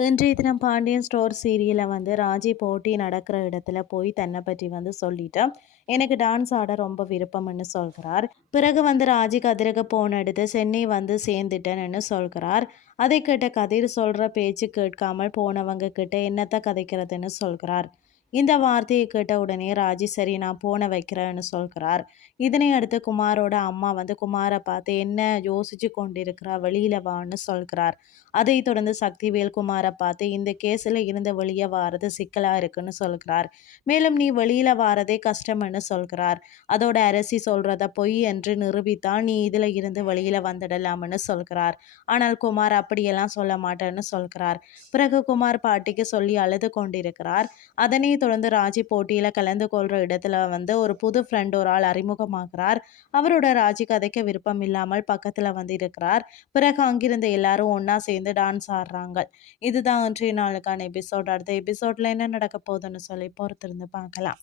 இன்றைய தினம் பாண்டியன் ஸ்டோர் சீரியலில் வந்து ராஜி போட்டி நடக்கிற இடத்துல போய் தன்னை பற்றி வந்து சொல்லிட்டேன் எனக்கு டான்ஸ் ஆட ரொம்ப விருப்பம்னு சொல்கிறார். பிறகு வந்து ராஜி கதிரக போன எடுத்து சென்னை வந்து சேர்ந்துட்டேன்னு சொல்கிறார். அதை கேட்ட கதிர் சொல்கிற பேச்சு கேட்காமல் போனவங்க கிட்ட என்னத்தை கதைக்கிறதுன்னு சொல்கிறார். இந்த வார்த்தையை கேட்ட உடனே ராஜி சரி நான் போன வைக்கிறேன்னு சொல்கிறார். இதனை அடுத்து குமாரோட அம்மா வந்து குமாரை பார்த்து என்ன யோசிச்சு கொண்டிருக்கிறா? வெளியில வான்னு சொல்கிறார். அதை தொடர்ந்து சக்திவேல் குமாரை பார்த்து இந்த கேஸில் இருந்து வெளியே வாரது சிக்கலா இருக்குன்னு சொல்கிறார். மேலும் நீ வெளியில வாரதே கஷ்டம்னு சொல்கிறார். அதோட அரசி சொல்றத பொய் என்று நிரூபித்தால் நீ இதுல இருந்து வெளியில வந்துடலாம்னு சொல்கிறார். ஆனால் குமார் அப்படியெல்லாம் சொல்ல மாட்டேன்னு சொல்கிறார். பிறகு குமார் பாட்டிக்கு சொல்லி அழுது கொண்டிருக்கிறார். அதனை தொடர்ந்து ராஜி போட்டியில் கலந்து கொள்கிற இடத்துல வந்து ஒரு புது ஃப்ரெண்ட் ஒரு ஆள் அறிமுகமாகிறார். அவரோட ராஜி கதைக்க விருப்பம் இல்லாமல் பக்கத்தில் வந்து இருக்கிறார். பிறகு அங்கிருந்து எல்லாரும் ஒன்றா சேர்ந்து டான்ஸ் ஆடுறாங்க. இதுதான் இன்றைய நாளுக்கான எபிசோட் அடுத்த எபிசோடில் என்ன நடக்க போகுதுன்னு சொல்லி பொறுத்திருந்து பார்க்கலாம்.